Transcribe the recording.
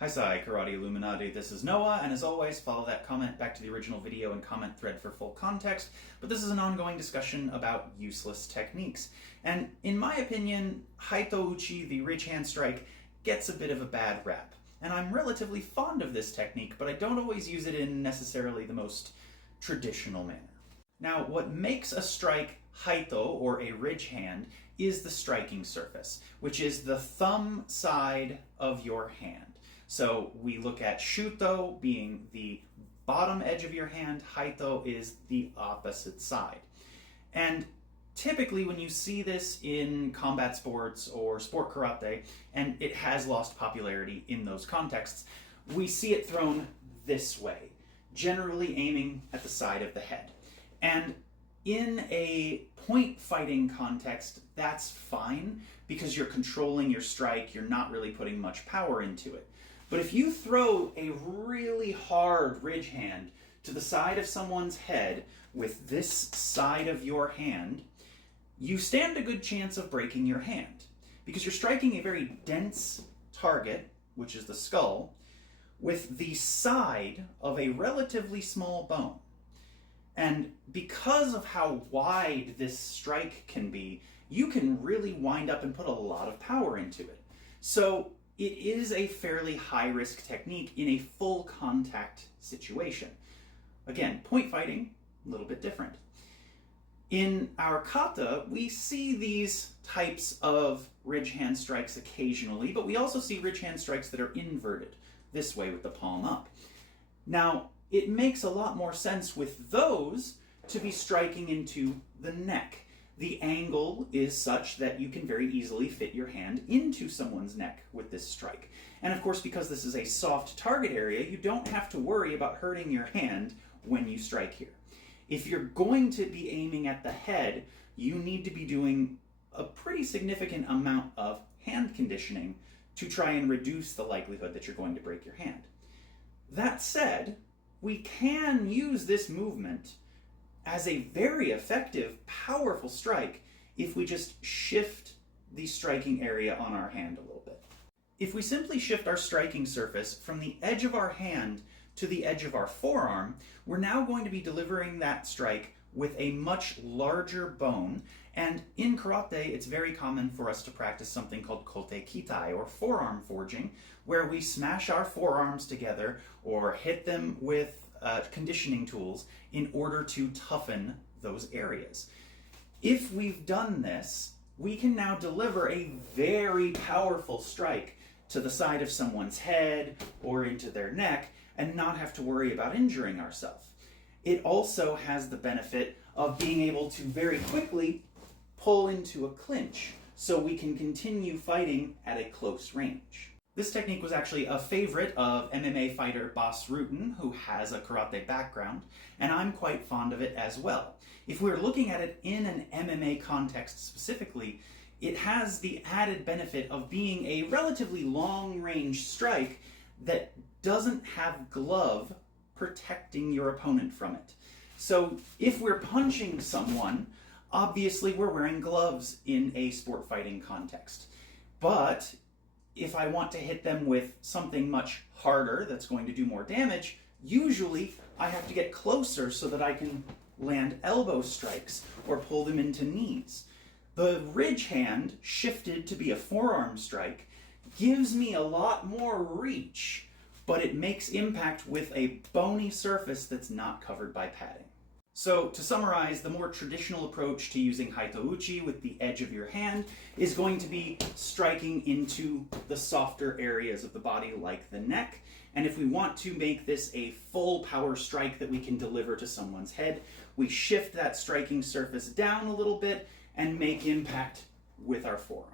Hi Sai, Karate Illuminati, this is Noah, and as always, follow that comment back to the original video and comment thread for full context, but this is an ongoing discussion about useless techniques. And in my opinion, haito-uchi, the Ridgehand strike, gets a bit of a bad rap. And I'm relatively fond of this technique, but I don't always use it in necessarily the most traditional manner. Now, what makes a strike haito, or a Ridgehand, is the striking surface, which is the thumb side of your hand. So we look at shuto being the bottom edge of your hand, haito is the opposite side. And typically when you see this in combat sports or sport karate, and it has lost popularity in those contexts, we see it thrown this way, generally aiming at the side of the head. And in a point fighting context, that's fine because you're controlling your strike, you're not really putting much power into it. But if you throw a really hard Ridgehand to the side of someone's head with this side of your hand, you stand a good chance of breaking your hand because you're striking a very dense target, which is the skull, with the side of a relatively small bone. And because of how wide this strike can be, you can really wind up and put a lot of power into it. So it is a fairly high-risk technique in a full contact situation. Again, point fighting, a little bit different. In our kata, we see these types of Ridgehand strikes occasionally, but we also see Ridgehand strikes that are inverted, this way with the palm up. Now, it makes a lot more sense with those to be striking into the neck. The angle is such that you can very easily fit your hand into someone's neck with this strike. And of course, because this is a soft target area, you don't have to worry about hurting your hand when you strike here. If you're going to be aiming at the head, you need to be doing a pretty significant amount of hand conditioning to try and reduce the likelihood that you're going to break your hand. That said, we can use this movement as a very effective, powerful strike if we just shift the striking area on our hand a little bit. If we simply shift our striking surface from the edge of our hand to the edge of our forearm, we're now going to be delivering that strike with a much larger bone. And in karate, it's very common for us to practice something called kote kitai, or forearm forging, where we smash our forearms together or hit them with conditioning tools in order to toughen those areas. If we've done this, we can now deliver a very powerful strike to the side of someone's head or into their neck and not have to worry about injuring ourselves. It also has the benefit of being able to very quickly pull into a clinch so we can continue fighting at a close range. This technique was actually a favorite of MMA fighter Bas Rutten, who has a karate background, and I'm quite fond of it as well. If we're looking at it in an MMA context specifically, it has the added benefit of being a relatively long-range strike that doesn't have glove protecting your opponent from it. So if we're punching someone, obviously we're wearing gloves in a sport fighting context. But if I want to hit them with something much harder that's going to do more damage, usually I have to get closer so that I can land elbow strikes or pull them into knees. The Ridgehand, shifted to be a forearm strike, gives me a lot more reach, but it makes impact with a bony surface that's not covered by padding. So, to summarize, the more traditional approach to using haito-uchi with the edge of your hand is going to be striking into the softer areas of the body like the neck. And if we want to make this a full power strike that we can deliver to someone's head, we shift that striking surface down a little bit and make impact with our forearm.